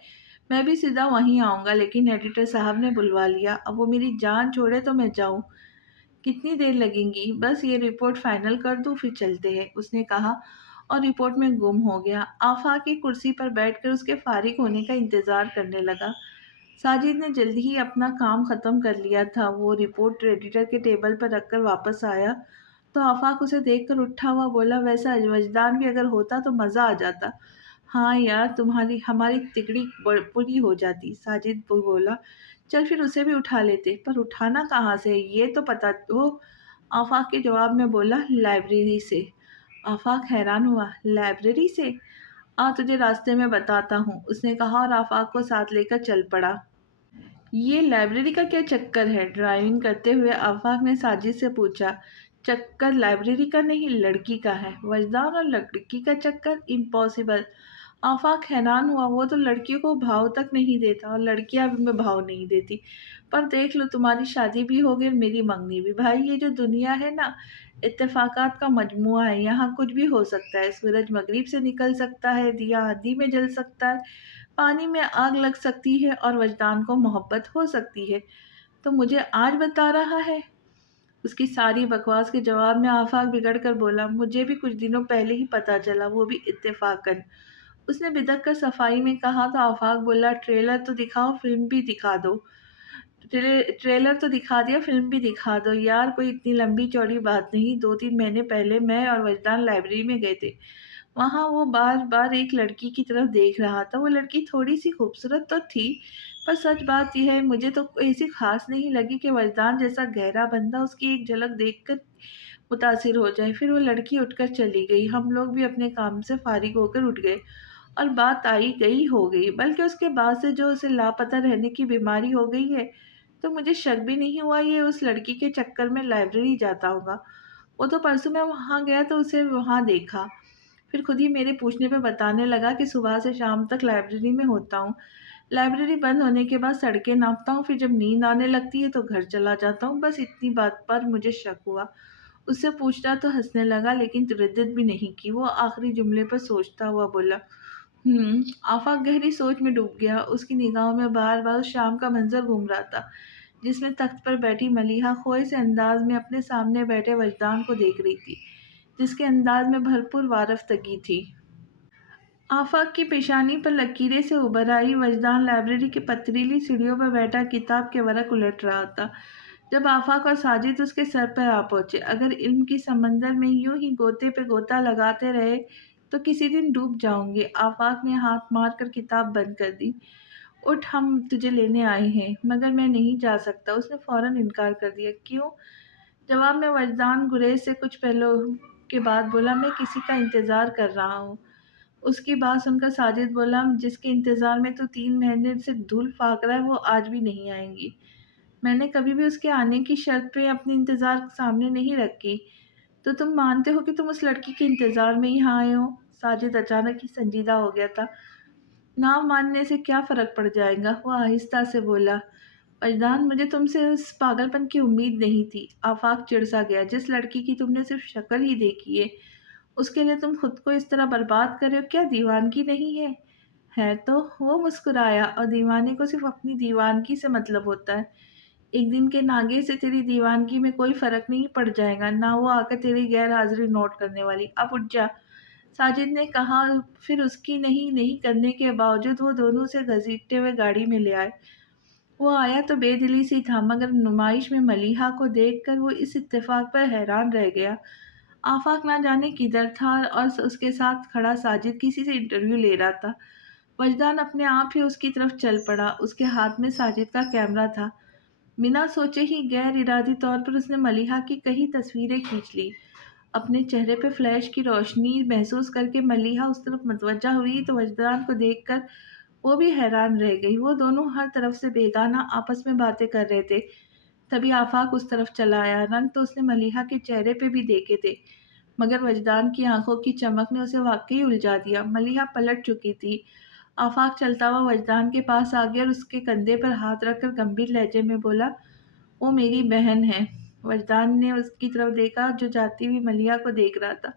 میں بھی سیدھا وہیں آؤں گا، لیکن ایڈیٹر صاحب نے بلوا لیا۔ اب وہ میری جان چھوڑے تو میں جاؤں؟ کتنی دیر لگیں گی؟ بس یہ رپورٹ فائنل کر دوں پھر چلتے ہیں، اس نے کہا اور رپورٹ میں گم ہو گیا۔ آفاق کی کرسی پر بیٹھ کر اس کے فارغ ہونے کا انتظار کرنے لگا۔ ساجد نے جلدی ہی اپنا کام ختم کر لیا تھا۔ وہ رپورٹ ایڈیٹر کے ٹیبل پر رکھ کر واپس آیا تو آفاق اسے دیکھ کر اٹھا ہوا بولا، ویسا وجدان بھی اگر ہوتا تو مزہ آ جاتا۔ ہاں یار، ہماری تکڑی پوری ہو جاتی، ساجد بولا۔ چل پھر اسے بھی اٹھا لیتے، پر اٹھانا کہاں سے یہ تو پتا ہو؟ آفاق کے جواب میں بولا، لائبریری سے۔ آفاق حیران ہوا، لائبریری سے؟ تجھے راستے میں بتاتا ہوں، اس نے کہا اور آفاق کو ساتھ لے کر چل پڑا۔ یہ لائبریری کا کیا چکر ہے؟ ڈرائیونگ کرتے ہوئے آفاق نے ساجد سے پوچھا۔ چکر لائبریری کا نہیں، لڑکی کا ہے۔ وجدان اور لڑکی کا چکر؟ امپاسبل۔ آفاق حیران ہوا، وہ تو لڑکیوں کو بھاؤ تک نہیں دیتا اور لڑکیاں بھی بھاؤ نہیں دیتی۔ پر دیکھ لو، تمہاری شادی بھی ہو گئی اور میری منگنی بھی۔ بھائی، یہ جو دنیا ہے نا، اتفاقات کا مجموعہ ہے، یہاں کچھ بھی ہو سکتا ہے۔ سورج مغرب سے نکل سکتا ہے، دیا آندھی میں جل سکتا ہے، پانی میں آگ لگ سکتی ہے اور وجدان کو محبت ہو سکتی ہے۔ تو مجھے آج بتا رہا ہے؟ اس کی ساری بکواس کے جواب میں آفاق بگڑ کر بولا، مجھے بھی کچھ دنوں پہلے ہی پتا چلا، وہ بھی اتفاقاً۔ اس نے بدک کر صفائی میں کہا تو آفاق بولا، ٹریلر تو دکھاؤ، فلم بھی دکھا دو۔ ٹریلر تو دکھا دیا، فلم بھی دکھا دو۔ یار کوئی اتنی لمبی چوڑی بات نہیں، 2-3 مہینے پہلے میں اور وجدان لائبریری میں گئے تھے۔ وہاں وہ بار بار ایک لڑکی کی طرف دیکھ رہا تھا۔ وہ لڑکی تھوڑی سی خوبصورت تو تھی، پر سچ بات یہ ہے مجھے تو ایسی خاص نہیں لگی کہ وجدان جیسا گہرا بندہ اس کی ایک جھلک دیکھ کر متاثر ہو جائے۔ پھر وہ لڑکی اٹھ کر چلی گئی، ہم لوگ بھی اپنے کام سے فارغ ہو کر اٹھ گئے اور بات آئی گئی ہو گئی۔ بلکہ اس کے بعد سے جو اسے لاپتہ رہنے کی بیماری ہو گئی ہے، تو مجھے شک بھی نہیں ہوا یہ اس لڑکی کے چکر میں لائبریری جاتا ہوگا۔ وہ تو پرسوں میں وہاں گیا تو اسے وہاں دیکھا، پھر خود ہی میرے پوچھنے پہ بتانے لگا کہ صبح سے شام تک لائبریری میں ہوتا ہوں، لائبریری بند ہونے کے بعد سڑکیں ناپتا ہوں، پھر جب نیند آنے لگتی ہے تو گھر چلا جاتا ہوں۔ بس اتنی بات پر مجھے شک ہوا۔ اس سے پوچھنا تو ہنسنے لگا، لیکن تردد بھی نہیں کی۔ وہ آخری جملے پر سوچتا ہوا بولا، آفاق گہری سوچ میں ڈوب گیا۔ اس کی نگاہوں میں بار بار اس شام کا منظر گھوم رہا تھا، جس میں تخت پر بیٹھی ملیحہ کھوئے سے انداز میں اپنے سامنے بیٹھے وجدان کو دیکھ رہی تھی، جس کے انداز میں بھرپور وارفتگی تھی۔ آفاق کی پیشانی پر لکیریں سے ابھر آئی۔ وجدان لائبریری کی پتھریلی سیڑھیوں پر بیٹھا کتاب کے ورق الٹ رہا تھا، جب آفاق اور ساجد اس کے سر پر آ پہنچے۔ اگر علم کی سمندر میں یوں ہی غوطے پہ غوطہ لگاتے رہے تو کسی دن ڈوب جاؤں گے۔ آفاق نے ہاتھ مار کر کتاب بند کر دی۔ اٹھ، ہم تجھے لینے آئے ہیں۔ مگر میں نہیں جا سکتا، اس نے فوراً انکار کر دیا۔ کیوں؟ جواب میں وجدان گریز سے کچھ پہلو کے بعد بولا، میں کسی کا انتظار کر رہا ہوں۔ اس کی بات سن کر ساجد بولا، جس کے انتظار میں تو 3 مہینے سے دھول پھانک رہا ہے، وہ آج بھی نہیں آئیں گی۔ میں نے کبھی بھی اس کے آنے کی شرط پہ اپنی انتظار سامنے نہیں رکھی۔ تو تم مانتے ہو کہ تم اس لڑکی کے انتظار میں یہاں آئے ہو؟ ساجد اچانک ہی سنجیدہ ہو گیا تھا۔ نہ ماننے سے کیا فرق پڑ جائے گا؟ وہ آہستہ سے بولا۔ وجدان، مجھے تم سے اس پاگل پن کی امید نہیں تھی۔ آفاق چڑ سا گیا، جس لڑکی کی تم نے صرف شکل ہی دیکھی ہے، اس کے لیے تم خود کو اس طرح برباد کر رہے ہو، کیا دیوانگی نہیں ہے؟ ہے تو۔ وہ مسکرایا، اور دیوانے کو صرف اپنی دیوانگی سے مطلب ہوتا ہے۔ ایک دن کے ناگے سے تیری دیوانگی میں کوئی فرق نہیں پڑ جائے گا، نہ وہ آ کر تیری غیر حاضری نوٹ کرنے والی۔ اب اٹھ جا، ساجد نے کہا۔ پھر اس کی نہیں کرنے کے باوجود وہ دونوں اسے گھسیٹتے ہوئے گاڑی میں لے آئے۔ وہ آیا تو بے دلی سی تھا، مگر نمائش میں ملیحہ کو دیکھ کر وہ اس اتفاق پر حیران رہ گیا۔ آفاق نہ جانے کدھر تھا اور اس کے ساتھ کھڑا ساجد کسی سے انٹرویو لے رہا تھا۔ وجدان اپنے آپ ہی اس کی طرف چل پڑا۔ اس کے ہاتھ میں ساجد کا کیمرہ تھا۔ بنا سوچے ہی غیر ارادی طور پر اس نے ملیحہ کی کئی تصویریں کھینچ لی اپنے چہرے پہ فلیش کی روشنی محسوس کر کے ملیحہ اس طرف متوجہ ہوئی تو وجدان کو دیکھ کر وہ بھی حیران رہ گئی۔ وہ دونوں ہر طرف سے بیگانہ آپس میں باتیں کر رہے تھے۔ تبھی آفاق اس طرف چلا آیا۔ رنگ تو اس نے ملیحہ کے چہرے پہ بھی دیکھے تھے، مگر وجدان کی آنکھوں کی چمک نے اسے واقعی الجھا دیا۔ ملیحہ پلٹ چکی تھی۔ آفاق چلتا ہوا وجدان کے پاس آ گیا اور اس کے کندھے پر ہاتھ رکھ کر گمبھیر لہجے میں بولا، وہ میری بہن ہے۔ وجدان نے اس کی طرف دیکھا جو جاتی ہوئی ملیحہ کو دیکھ رہا تھا۔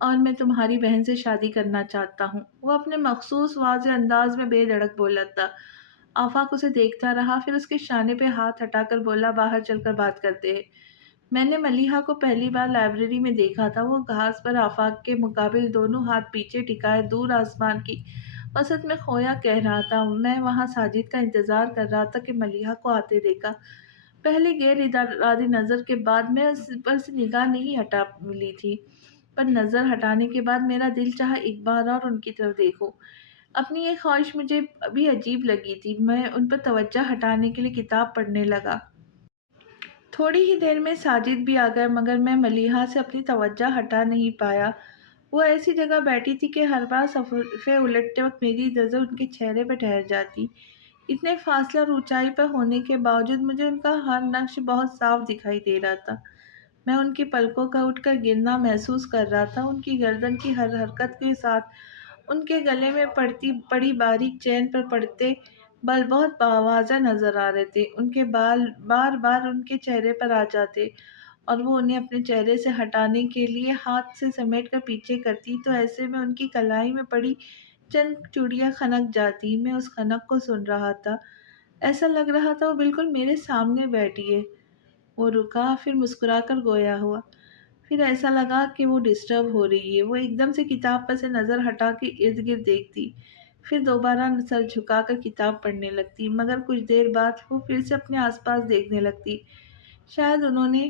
اور میں تمہاری بہن سے شادی کرنا چاہتا ہوں، وہ اپنے مخصوص واضح انداز میں بے دھڑک بولا تھا۔ آفاق اسے دیکھتا رہا، پھر اس کے شانے پہ ہاتھ ہٹا کر بولا، باہر چل کر بات کرتے ہیں۔ میں نے ملیحہ کو پہلی بار لائبریری میں دیکھا تھا۔ وہ گھاس پر آفاق کے مقابل دونوں ہاتھ پیچھے ٹکائے دور آسمان کی وسط میں کھویا کہہ رہا تھا۔ میں وہاں ساجد کا انتظار کر رہا تھا کہ ملیحہ کو آتے دیکھا۔ پہلی غیر ارادی نظر کے بعد میں اس پر سے نگاہ نہیں ہٹا لی تھی، پر نظر ہٹانے کے بعد میرا دل چاہا ایک بار اور ان کی طرف دیکھوں۔ اپنی یہ خواہش مجھے ابھی عجیب لگی تھی۔ میں ان پر توجہ ہٹانے کے لیے کتاب پڑھنے لگا۔ تھوڑی ہی دیر میں ساجد بھی آ گئے، مگر میں ملیحہ سے اپنی توجہ ہٹا نہیں پایا۔ وہ ایسی جگہ بیٹھی تھی کہ ہر بار صفحے الٹتے وقت میری نظر ان کے چہرے پہ ٹھہر جاتی۔ اتنے فاصلے اور اونچائی پر ہونے کے باوجود مجھے ان کا ہر نقش بہت صاف دکھائی دے رہا تھا۔ میں ان کی پلکوں کا اٹھ کر گرنا محسوس کر رہا تھا۔ ان کی گردن کی ہر حرکت کے ساتھ ان کے گلے میں پڑی باریک چین پر پڑتے بال بہت واضح نظر آ رہے تھے۔ ان کے بال بار بار ان کے چہرے پر آ جاتے اور وہ انہیں اپنے چہرے سے ہٹانے کے لیے ہاتھ سے سمیٹ کر پیچھے کرتی تو ایسے میں ان کی کلائی میں پڑی چند چوڑیاں خنک جاتی۔ میں اس خنک کو سن رہا تھا۔ ایسا لگ رہا تھا وہ بالکل میرے سامنے بیٹھی ہے۔ وہ رکا، پھر مسکرا کر گویا ہوا۔ پھر ایسا لگا کہ وہ ڈسٹرب ہو رہی ہے۔ وہ ایک دم سے کتاب پر سے نظر ہٹا کے ارد گرد دیکھتی، پھر دوبارہ سر جھکا کر کتاب پڑھنے لگتی، مگر کچھ دیر بعد وہ پھر سے اپنے آس پاس دیکھنے لگتی۔ شاید انہوں نے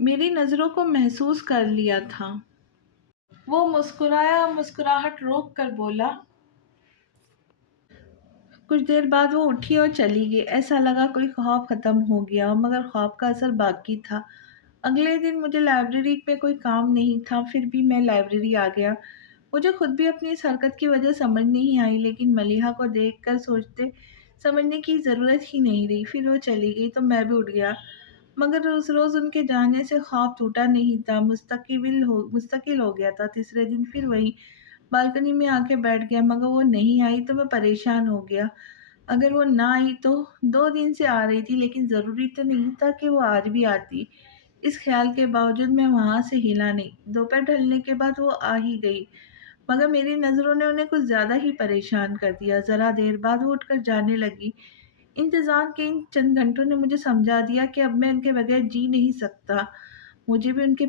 میری نظروں کو محسوس کر لیا تھا۔ وہ مسکرایا، مسکراہٹ روک کر بولا۔ کچھ دیر بعد وہ اٹھی اور چلی گئی۔ ایسا لگا کوئی خواب ختم ہو گیا، مگر خواب کا اثر باقی تھا۔ اگلے دن مجھے لائبریری میں کوئی کام نہیں تھا، پھر بھی میں لائبریری آ گیا۔ مجھے خود بھی اپنی اس حرکت کی وجہ سمجھ نہیں آئی، لیکن ملیحہ کو دیکھ کر سوچتے سمجھنے کی ضرورت ہی نہیں رہی۔ پھر وہ چلی گئی تو میں بھی اٹھ گیا، مگر اس روز ان کے جانے سے خواب ٹوٹا نہیں تھا، مستقل ہو گیا تھا۔ تیسرے دن پھر وہی بالکنی میں آ کے بیٹھ گیا، مگر وہ نہیں آئی تو میں پریشان ہو گیا۔ اگر وہ نہ آئی تو 2 دن سے آ رہی تھی، لیکن ضروری تو نہیں تھا کہ وہ آج بھی آتی۔ اس خیال کے باوجود میں وہاں سے ہلا نہیں۔ دوپہر ڈھلنے کے بعد وہ آ ہی گئی، مگر میری نظروں نے انہیں کچھ زیادہ ہی پریشان کر دیا۔ ذرا دیر بعد وہ اٹھ کر جانے لگی۔ انتظار کے ان چند گھنٹوں نے مجھے سمجھا دیا کہ اب میں ان کے بغیر جی نہیں سکتا۔ میں بھی ان کے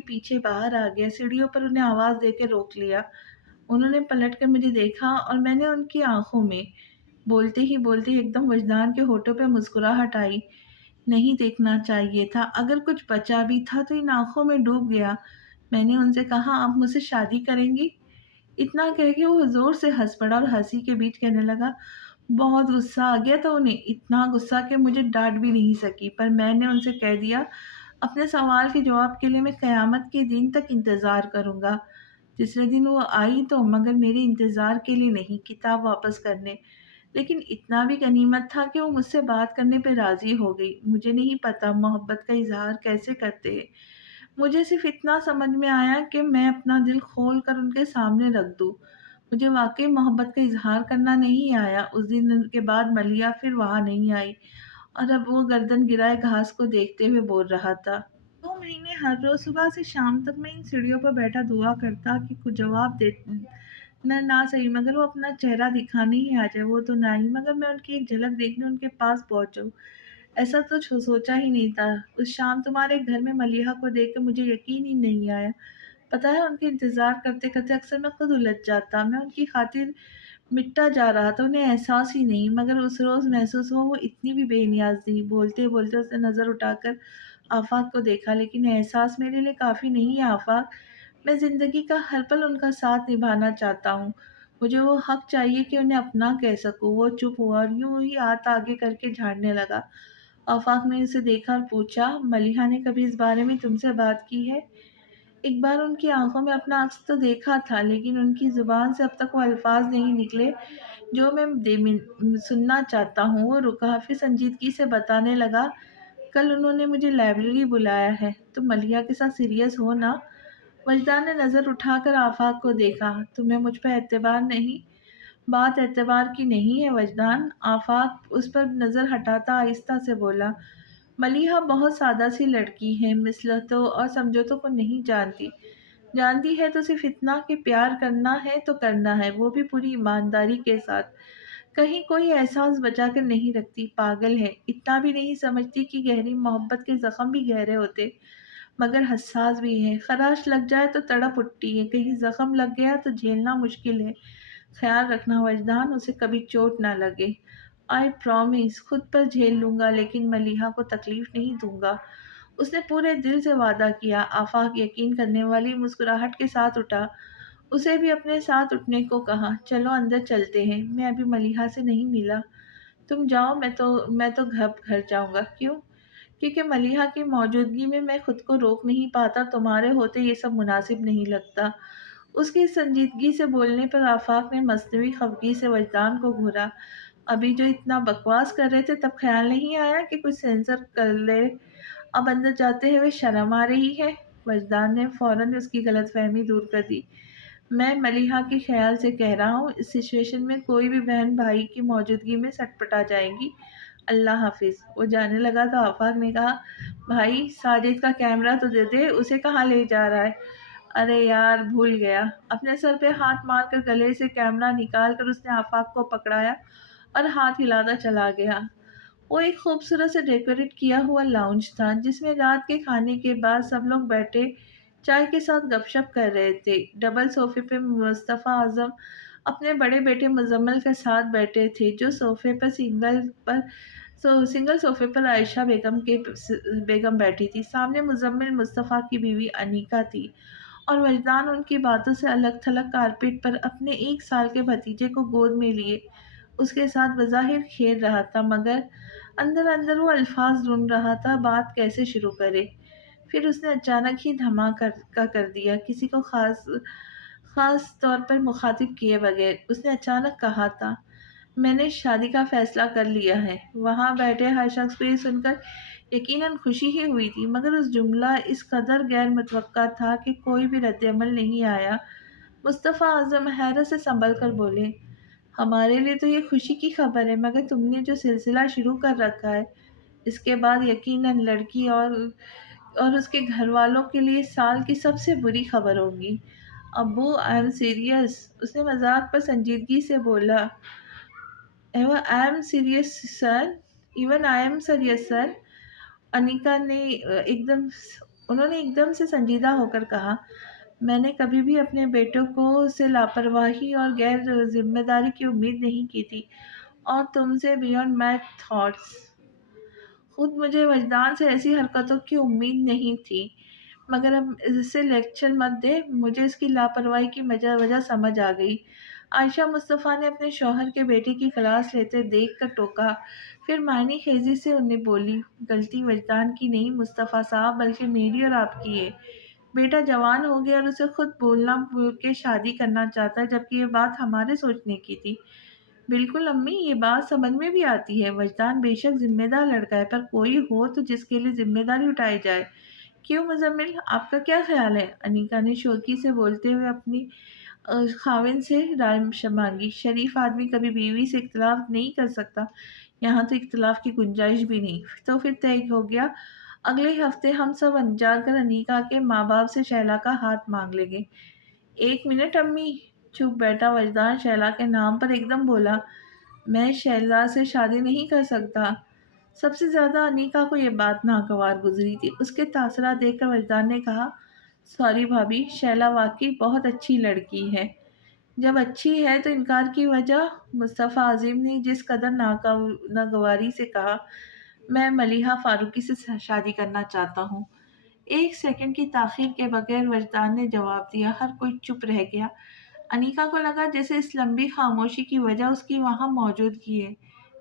پیچھے باہر آ گیا۔ سیڑھیوں پر انہیں آواز دے کے روک لیا۔ انہوں نے پلٹ کر مجھے دیکھا اور میں نے ان کی آنکھوں میں بولتے ہی ایک دم وجدان کے ہونٹوں پہ مسکراہٹ آئی۔ نہیں دیکھنا چاہیے تھا، اگر کچھ بچا بھی تھا تو ان آنکھوں میں ڈوب گیا۔ میں نے ان سے کہا، آپ مجھ سے شادی کریں گی؟ اتنا کہہ کے وہ زور سے ہنس پڑا اور ہنسی کے بیچ کہنے لگا، بہت غصہ آ گیا تھا انہیں، اتنا غصہ کہ مجھے ڈانٹ بھی نہیں سکی، پر میں نے ان سے کہہ دیا، اپنے سوال کے جواب کے لیے میں قیامت کے دن تک انتظار کروں گا۔ تیسرے دن وہ آئی تو، مگر میرے انتظار کے لیے نہیں، کتاب واپس کرنے۔ لیکن اتنا بھی غنیمت تھا کہ وہ مجھ سے بات کرنے پہ راضی ہو گئی۔ مجھے نہیں پتا محبت کا اظہار کیسے کرتے ہیں، مجھے صرف اتنا سمجھ میں آیا کہ میں اپنا دل کھول کر ان کے سامنے رکھ دوں۔ مجھے واقعی محبت کا اظہار کرنا نہیں آیا۔ اس دن کے بعد ملیحہ پھر وہاں نہیں آئی، اور اب وہ گردن گرائے گھاس کو دیکھتے ہوئے بول رہا تھا۔ 2 مہینے ہر روز صبح سے شام تک میں ان سیڑھیوں پر بیٹھا دعا کرتا کہ کچھ جواب دے نہ صحیح، مگر وہ اپنا چہرہ دکھانے ہی آ جائے۔ وہ تو نہ آئی، مگر میں ان کی ایک جھلک دیکھنے ان کے پاس پہنچوں، ایسا تو سوچا ہی نہیں تھا۔ اس شام تمہارے گھر میں ملیحہ کو دیکھ کر مجھے یقین ہی نہیں آیا۔ پتہ ہے، ان کے انتظار کرتے کرتے اکثر میں خود الجھ جاتا۔ میں ان کی خاطر مٹتا جا رہا تھا، انہیں احساس ہی نہیں، مگر اس روز محسوس ہوا وہ اتنی بھی بے نیاز نہیں۔ بولتے بولتے اس نے نظر اٹھا کر آفاق کو دیکھا، لیکن احساس میرے لیے کافی نہیں ہے آفاق، میں زندگی کا ہر پل ان کا ساتھ نبھانا چاہتا ہوں، مجھے وہ حق چاہیے کہ انہیں اپنا کہہ سکوں۔ وہ چپ ہوا اور یوں ہی ہاتھ آگے کر کے جھاڑنے لگا۔ آفاق نے اسے دیکھا اور پوچھا، ملیحہ نے کبھی اس بارے میں تم سے بات کی ہے؟ ایک بار ان کی آنکھوں میں اپنا عکس تو دیکھا تھا، لیکن ان کی زبان سے اب تک وہ الفاظ نہیں نکلے جو میں سننا چاہتا ہوں۔ وہ رکا، پھر سنجیدگی سے بتانے لگا، کل انہوں نے مجھے لائبریری بلایا ہے، تم ملیحہ کے ساتھ سیریس ہو نا؟ وجدان نے نظر اٹھا کر آفاق کو دیکھا، تمہیں مجھ پہ اعتبار نہیں؟ بات اعتبار کی نہیں ہے وجدان، آفاق اس پر نظر ہٹاتا آہستہ سے بولا، ملیحہ بہت سادہ سی لڑکی ہے، مثلتوں اور سمجھوتوں کو نہیں جانتی، جانتی ہے تو صرف اتنا کہ پیار کرنا ہے تو کرنا ہے، وہ بھی پوری ایمانداری کے ساتھ، کہیں کوئی احساس بچا کر نہیں رکھتی، پاگل ہے، اتنا بھی نہیں سمجھتی کہ گہری محبت کے زخم بھی گہرے ہوتے مگر حساس بھی ہے، خراش لگ جائے تو تڑپ اٹھتی ہے، کہیں زخم لگ گیا تو جھیلنا مشکل ہے، خیال رکھنا وجدان، اسے کبھی چوٹ نہ لگے، آئی پرومس خود پر جھیل لوں گا لیکن ملیحہ کو تکلیف نہیں دوں گا، اس نے پورے دل سے وعدہ کیا۔ آفاق یقین کرنے والی مسکراہٹ کے ساتھ اٹھا، اسے بھی اپنے ساتھ اٹھنے کو کہا، چلو اندر چلتے ہیں، میں ابھی ملیحہ سے نہیں ملا، تم جاؤ، میں تو گھر جاؤں گا۔ کیوں؟ کیونکہ ملیحہ کی موجودگی میں خود کو روک نہیں پاتا، تمہارے ہوتے یہ سب مناسب نہیں لگتا۔ اس کی سنجیدگی سے بولنے پر آفاق نے مصنوعی خفگی سے وجدان کو گھورا، ابھی جو اتنا بکواس کر رہے تھے تب خیال نہیں آیا کہ کچھ سینسر کر لے، اب اندر جاتے ہوئے شرم آ رہی ہے؟ وجدان نے فوراً اس کی غلط فہمی دور کر دی، میں ملیحہ کے خیال سے کہہ رہا ہوں، اس سچویشن میں کوئی بھی بہن بھائی کی موجودگی میں سٹ پٹا جائے گی۔ اللہ حافظ۔ وہ جانے لگا تو آفاق نے کہا، بھائی ساجد کا کیمرہ تو دے دے، اسے کہاں لے جا رہا ہے؟ ارے یار بھول گیا۔ اپنے سر پہ ہاتھ مار کر گلے سے کیمرہ نکال کر اس نے آفاق کو پکڑایا اور ہاتھ ہلاتا چلا گیا۔ وہ ایک خوبصورت سے ڈیکوریٹ کیا ہوا لاؤنج تھا جس میں رات کے کھانے کے بعد سب لوگ بیٹھے چائے کے ساتھ گپ شپ کر رہے تھے۔ ڈبل صوفے پہ مصطفیٰ اعظم اپنے بڑے بیٹے مزمل کے ساتھ بیٹھے تھے، جو صوفے پر سنگل صوفے پر عائشہ بیگم بیٹھی تھی، سامنے مزمل مصطفیٰ کی بیوی انیکا تھی، اور وجدان ان کی باتوں سے الگ تھلگ کارپیٹ پر اپنے 1 سال کے بھتیجے کو گود میں لیے اس کے ساتھ بظاہر کھیل رہا تھا، مگر اندر اندر وہ الفاظ ڈھونڈ رہا تھا بات کیسے شروع کرے۔ پھر اس نے اچانک ہی دھماکہ کر دیا، کسی کو خاص طور پر مخاطب کیے بغیر۔ اس نے اچانک کہا تھا، میں نے شادی کا فیصلہ کر لیا ہے۔ وہاں بیٹھے ہر شخص کو یہ سن کر یقیناً خوشی ہی ہوئی تھی، مگر اس جملہ اس قدر غیر متوقع تھا کہ کوئی بھی رد عمل نہیں آیا۔ مصطفیٰ اعظم حیرت سے سنبھل کر بولے، ہمارے لیے تو یہ خوشی کی خبر ہے، مگر تم نے جو سلسلہ شروع کر رکھا ہے اس کے بعد یقیناً لڑکی اور اس کے گھر والوں کے لیے سال کی سب سے بری خبر ہوگی۔ ابو آئی ایم سیریس، اس نے مذاق پر سنجیدگی سے بولا، even I am serious sir, even I am serious sir. Anika نے ایک دم سے سنجیدہ ہو کر کہا، میں نے کبھی بھی اپنے بیٹوں کو سے لاپرواہی اور غیر ذمہ داری کی امید نہیں کی تھی، اور تم سے بیونڈ مائی تھاٹس۔ خود مجھے وجدان سے ایسی حرکتوں کی امید نہیں تھی، مگر اب اسے لیکچر مت دے، مجھے اس کی لاپرواہی کی وجہ سمجھ آ گئی۔ عائشہ مصطفیٰ نے اپنے شوہر کے بیٹے کی کلاس لیتے دیکھ کر ٹوکا، پھر معنی خیزی سے انہیں بولی، غلطی وجدان کی نہیں مصطفیٰ صاحب، بلکہ میری اور آپ کی ہے۔ بیٹا جوان ہو گیا اور اسے خود بولنا بول کے شادی کرنا چاہتا ہے، جبکہ یہ بات ہمارے سوچنے کی تھی۔ بالکل امی، یہ بات سمجھ میں بھی آتی ہے، وجدان بے شک ذمہ دار لڑکا ہے، پر کوئی ہو تو جس کے لیے ذمہ داری اٹھائی جائے۔ کیوں مزمل، آپ کا کیا خیال ہے؟ انیکا نے شوخی سے بولتے ہوئے اپنی خاوند سے رائے مانگی۔ شریف آدمی کبھی بیوی سے اختلاف نہیں کر سکتا، یہاں تو اختلاف کی گنجائش بھی نہیں۔ تو پھر طے ہو گیا، اگلے ہفتے ہم سب جا کر انیکا کے ماں باپ سے شیلا کا ہاتھ مانگ لیں گے۔ 1 منٹ امی، چپ بیٹھا وجدان شیلا کے نام پر ایک دم بولا، میں شیلا سے شادی نہیں کر سکتا۔ سب سے زیادہ انیکا کو یہ بات ناگوار گزری تھی، اس کے تاثرات دیکھ کر وجدان نے کہا، سوری بھابھی، شیلا واقعی بہت اچھی لڑکی ہے۔ جب اچھی ہے تو انکار کی وجہ؟ مصطفیٰ عظیم نے جس قدر ناگواری سے کہا، میں ملیحہ فاروقی سے شادی کرنا چاہتا ہوں۔ 1 سیکنڈ کی تاخیر کے بغیر وجدان نے جواب دیا۔ ہر کوئی چپ رہ گیا۔ انیکا کو لگا جیسے اس لمبی خاموشی کی وجہ اس کی وہاں موجودگی ہے۔